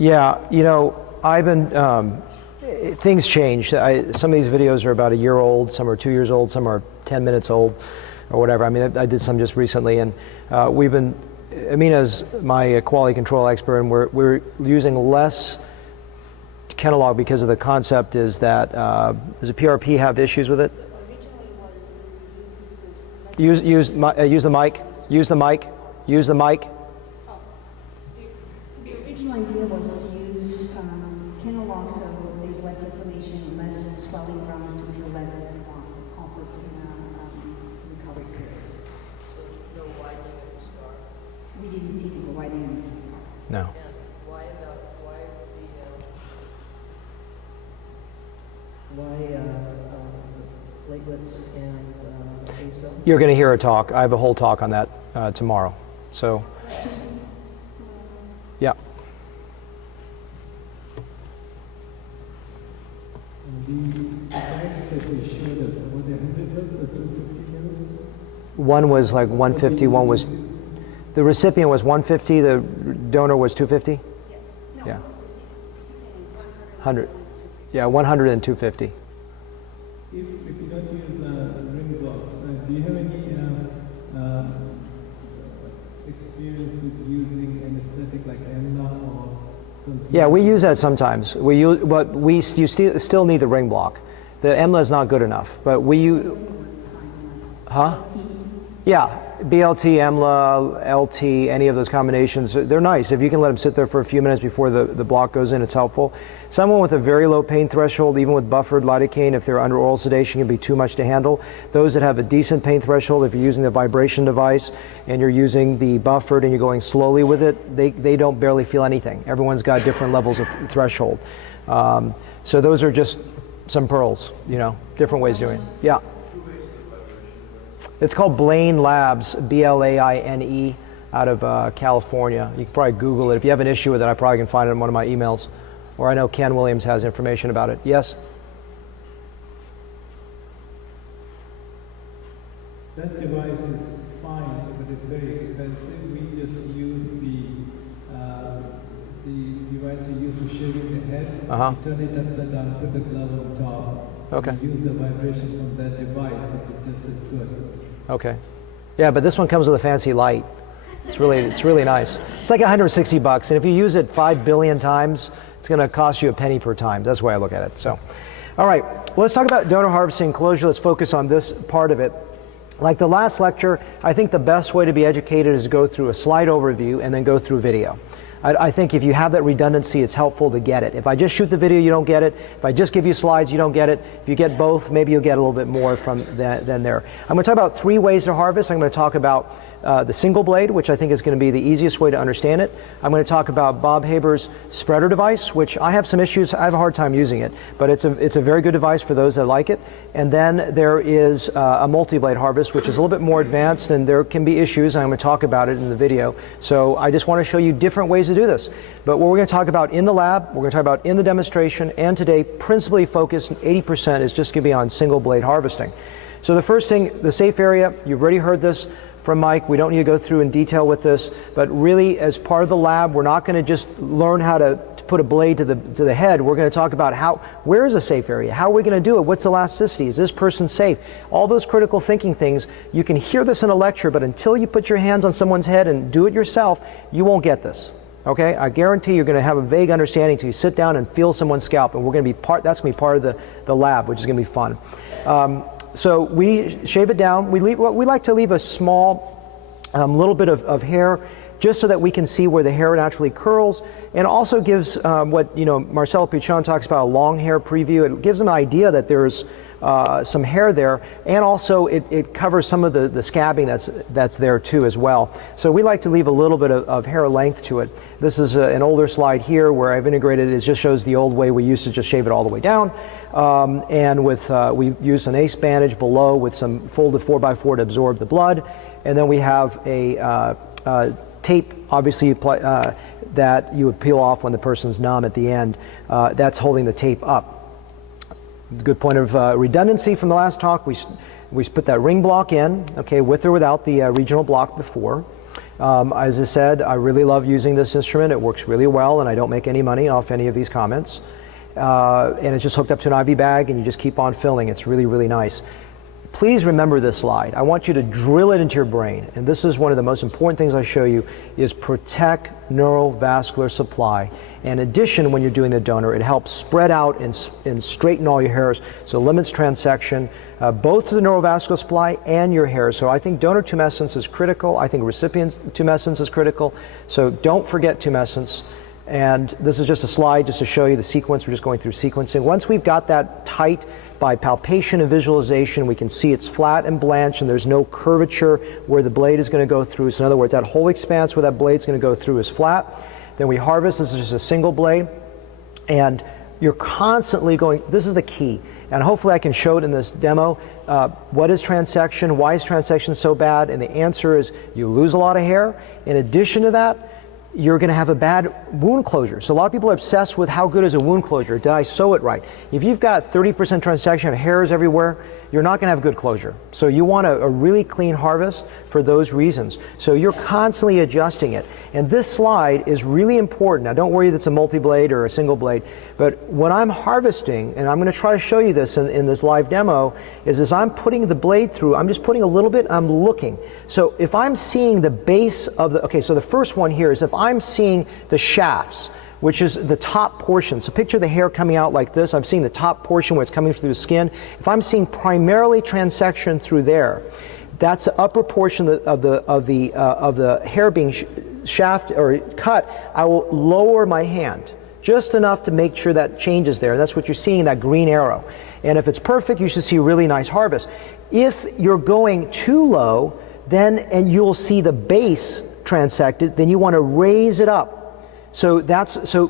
Yeah, you know, I've been, things change. Some of these videos are about a year old, some are 2 years old, some are 10 minutes old, or whatever. I mean, I did some just recently, and we've been, Amina's my quality control expert, and we're using less catalog because of the concept is that, does the PRP have issues with it? Use the mic, use the mic, use the mic. The original idea was to use Kenalog so there's less inflammation, less swelling around us to feel less discomfort in a recovery period. So no widening of the scar? We didn't see the widening of the scar. No. And why the platelets and ASO? You're going to hear a talk. I have a whole talk on that tomorrow. So, yeah. One was like 150, one was, the recipient was 150, the donor was 250? Yeah. 100. Yeah, 100 and 250. If you don't use ring blocks, do you have any experience with using anesthetic like EMLA or something? Yeah, we use that sometimes. But you still need the ring block. The EMLA is not good enough, but we use, huh? Yeah, BLT, EMLA, LT, any of those combinations, they're nice. If you can let them sit there for a few minutes before the block goes in, it's helpful. Someone with a very low pain threshold, even with buffered lidocaine, if they're under oral sedation, can be too much to handle. Those that have a decent pain threshold, if you're using the vibration device and you're using the buffered and you're going slowly with it, they don't barely feel anything. Everyone's got different levels of threshold. So those are just some pearls, you know, different ways of doing it. Yeah. It's called Blaine Labs, B-L-A-I-N-E, out of California. You can probably Google it. If you have an issue with it, I probably can find it in one of my emails. Or I know Ken Williams has information about it. Yes? That device is fine, but it's very expensive. We just use the device you use for shaving the head. You turn it upside down, put the glove on top. Okay. You use the vibration from that device, which is just as good. Okay. Yeah, but this one comes with a fancy light. It's really nice. It's like 160 bucks, and if you use it 5 billion times, it's going to cost you a penny per time. That's the way I look at it. So, all right, well, let's talk about donor harvesting closure. Let's focus on this part of it. Like the last lecture, I think the best way to be educated is to go through a slide overview and then go through video. I think if you have that redundancy, it's helpful to get it. If I just shoot the video, you don't get it. If I just give you slides, you don't get it. If you get both, maybe you'll get a little bit more from than there. I'm going to talk about 3 ways to harvest. I'm going to talk about the single blade, which I think is going to be the easiest way to understand it. I'm going to talk about Bob Haber's spreader device, which I have some issues. I have a hard time using it, but it's a very good device for those that like it. And then there is a multi-blade harvest, which is a little bit more advanced, and there can be issues. I'm going to talk about it in the video. So I just want to show you different ways to do this. But what we're going to talk about in the lab, we're going to talk about in the demonstration, and today principally focused, 80% is just going to be on single blade harvesting. So the first thing, the safe area, you've already heard this from Mike. We don't need to go through in detail with this, but really as part of the lab, we're not going to just learn how to put a blade to the head. We're going to talk about where is a safe area? How are we going to do it? What's elasticity? Is this person safe? All those critical thinking things, you can hear this in a lecture, but until you put your hands on someone's head and do it yourself, you won't get this. Okay? I guarantee you're going to have a vague understanding until you sit down and feel someone's scalp, and that's going to be part of the lab, which is going to be fun. So we shave it down. We like to leave a small little bit of hair just so that we can see where the hair naturally curls, and also gives what Marcelo Pichon talks about, a long hair preview. It gives them an idea that there's some hair there, and also it covers some of the scabbing that's there too as well. So we like to leave a little bit of hair length to it. This is an older slide here where I've integrated it. It just shows the old way we used to just shave it all the way down. And we use an ace bandage below with some folded 4x4 to absorb the blood. And then we have a tape, obviously, that you would peel off when the person's numb at the end. That's holding the tape up. Good point of redundancy from the last talk. We put that ring block in, okay, with or without the regional block before. As I said, I really love using this instrument. It works really well, and I don't make any money off any of these comments. And it's just hooked up to an IV bag, and you just keep on filling. It's really, really nice. Please remember this slide. I want you to drill it into your brain. And this is one of the most important things I show you, is protect neurovascular supply. In addition, when you're doing the donor, it helps spread out and straighten all your hairs. So it limits transection, both to the neurovascular supply and your hair. So I think donor tumescence is critical. I think recipient tumescence is critical. So don't forget tumescence. And this is just a slide just to show you the sequence. We're just going through sequencing. Once we've got that tight by palpation and visualization, we can see it's flat and blanched and there's no curvature where the blade is going to go through. So in other words, that whole expanse where that blade's going to go through is flat. Then we harvest. This is just a single blade. And you're constantly going, this is the key. And hopefully I can show it in this demo. What is transection? Why is transection so bad? And the answer is you lose a lot of hair. In addition to that, you're going to have a bad wound closure. So a lot of people are obsessed with how good is a wound closure. Did I sew it right? If you've got 30% transection and hairs everywhere, you're not going to have good closure. So you want a really clean harvest for those reasons. So you're constantly adjusting it. And this slide is really important. Now don't worry that it's a multi-blade or a single blade, but when I'm harvesting, and I'm going to try to show you this in this live demo, is as I'm putting the blade through, I'm just putting a little bit, I'm looking. So if I'm seeing the base of the, okay, so the first one here is if I'm seeing the shafts, which is the top portion. So picture the hair coming out like this. I'm seeing the top portion where it's coming through the skin. If I'm seeing primarily transection through there, that's the upper portion of the hair being shaft or cut. I will lower my hand just enough to make sure that changes there. That's what you're seeing, that green arrow. And if it's perfect, you should see a really nice harvest. If you're going too low, then and you'll see the base transected, then you want to raise it up. So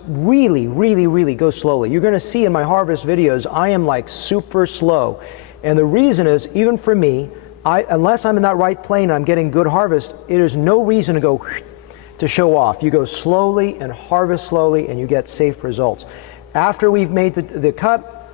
really go slowly. You're going to see in my harvest videos, I am like super slow. And the reason is, even for me, unless I'm in that right plane and I'm getting good harvest, there's no reason to go to show off. You go slowly and harvest slowly and you get safe results. After we've made the cut,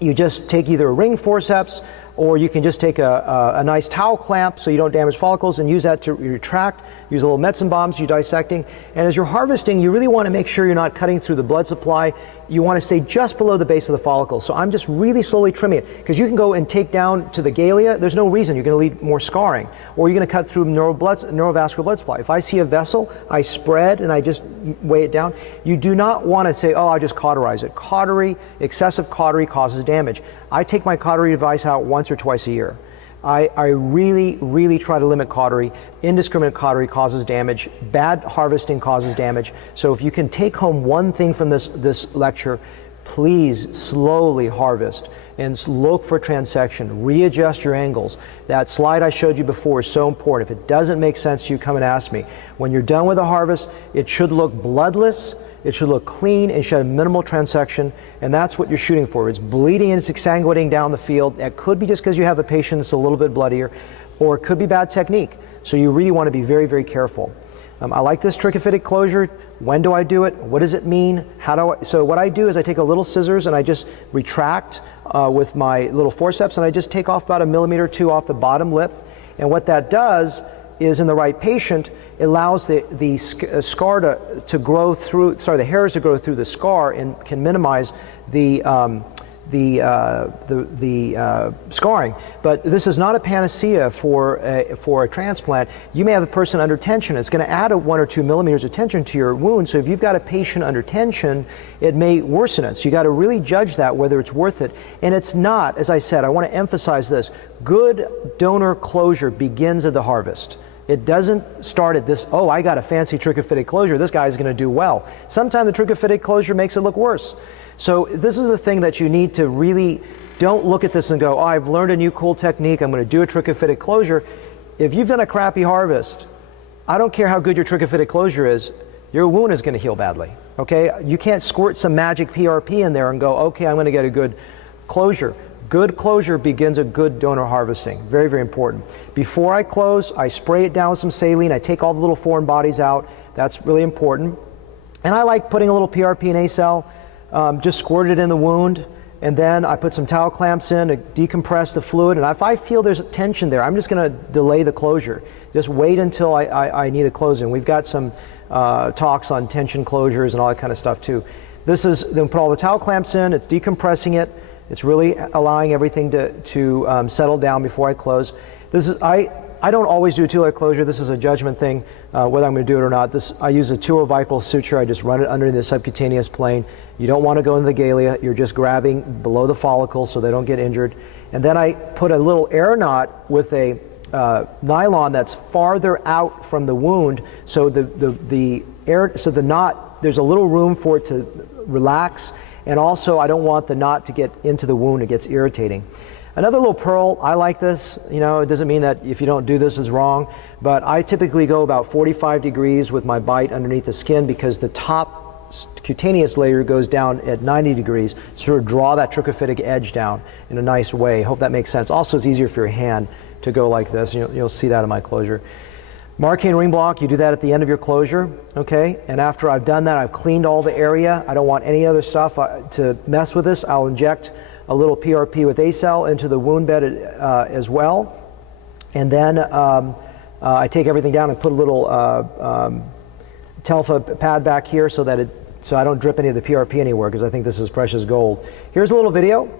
you just take either a ring forceps or you can just take a nice towel clamp so you don't damage follicles and use that to retract. Use a little medicine bombs, you're dissecting. And as you're harvesting, you really want to make sure you're not cutting through the blood supply. You want to stay just below the base of the follicle. So I'm just really slowly trimming it, because you can go and take down to the galea. There's no reason. You're going to lead more scarring. Or you're going to cut through neurovascular blood supply. If I see a vessel, I spread and I just weigh it down. You do not want to say, oh, I just cauterize it. Cautery, excessive cautery causes damage. I take my cautery device out once or twice a year. I really try to limit cautery. Indiscriminate cautery causes damage. Bad harvesting causes damage. So if you can take home one thing from this lecture, please slowly harvest and look for transection. Readjust your angles. That slide I showed you before is so important. If it doesn't make sense to you, come and ask me. When you're done with the harvest, it should look bloodless. It should look clean. It should have minimal transection, and that's what you're shooting for. It's bleeding and it's exsanguinating down the field. It could be just because you have a patient that's a little bit bloodier, or it could be bad technique. So you really want to be very careful. I like this trichophytic closure. When do I do it? What does it mean? So what I do is I take a little scissors and I just retract with my little forceps, and I just take off about 1 millimeter or 2 off the bottom lip. And what that does is, in the right patient, it allows the scar to grow through, the hairs to grow through the scar, and can minimize the scarring. But this is not a panacea for a transplant. You may have a person under tension. It's going to add 1 or 2 millimeters of tension to your wound. So if you've got a patient under tension, it may worsen it. So you got to really judge that, whether it's worth it. And it's not, as I said, I want to emphasize this, good donor closure begins at the harvest. It doesn't start at this, oh, I got a fancy trichophytic closure, this guy's going to do well. Sometimes the trichophytic closure makes it look worse. So this is the thing that you need to really, don't look at this and go, oh, I've learned a new cool technique, I'm going to do a trichophytic closure. If you've done a crappy harvest, I don't care how good your trichophytic closure is, your wound is going to heal badly, okay? You can't squirt some magic PRP in there and go, okay, I'm going to get a good closure. Good closure begins a good donor harvesting. Very important. Before I close, I spray it down with some saline. I take all the little foreign bodies out. That's really important. And I like putting a little PRP and A-cell, just squirt it in the wound, and then I put some towel clamps in to decompress the fluid, and if I feel there's tension there, I'm just going to delay the closure. Just wait until I need a close-in. We've got some talks on tension closures and all that kind of stuff too. This is, then put all the towel clamps in, it's decompressing it, it's really allowing everything to settle down before I close. This is, I don't always do a 2-layer closure. This is a judgment thing, whether I'm going to do it or not. I use a 2-oviporal suture. I just run it under the subcutaneous plane. You don't want to go into the galea. You're just grabbing below the follicle so they don't get injured. And then I put a little air knot with a nylon that's farther out from the wound, so the knot, there's a little room for it to relax, and also I don't want the knot to get into the wound. It gets irritating. Another little pearl, I like this, you know, it doesn't mean that if you don't do this is wrong, but I typically go about 45 degrees with my bite underneath the skin, because the top cutaneous layer goes down at 90 degrees, sort of draw that trichophytic edge down in a nice way. Hope that makes sense. Also, it's easier for your hand to go like this. You'll see that in my closure. Marquine ring block, you do that at the end of your closure, okay? And after I've done that, I've cleaned all the area. I don't want any other stuff to mess with this. I'll inject a little PRP with A-cell into the wound bed as well. And then I take everything down and put a little Telfa pad back here so that so I don't drip any of the PRP anywhere, because I think this is precious gold. Here's a little video.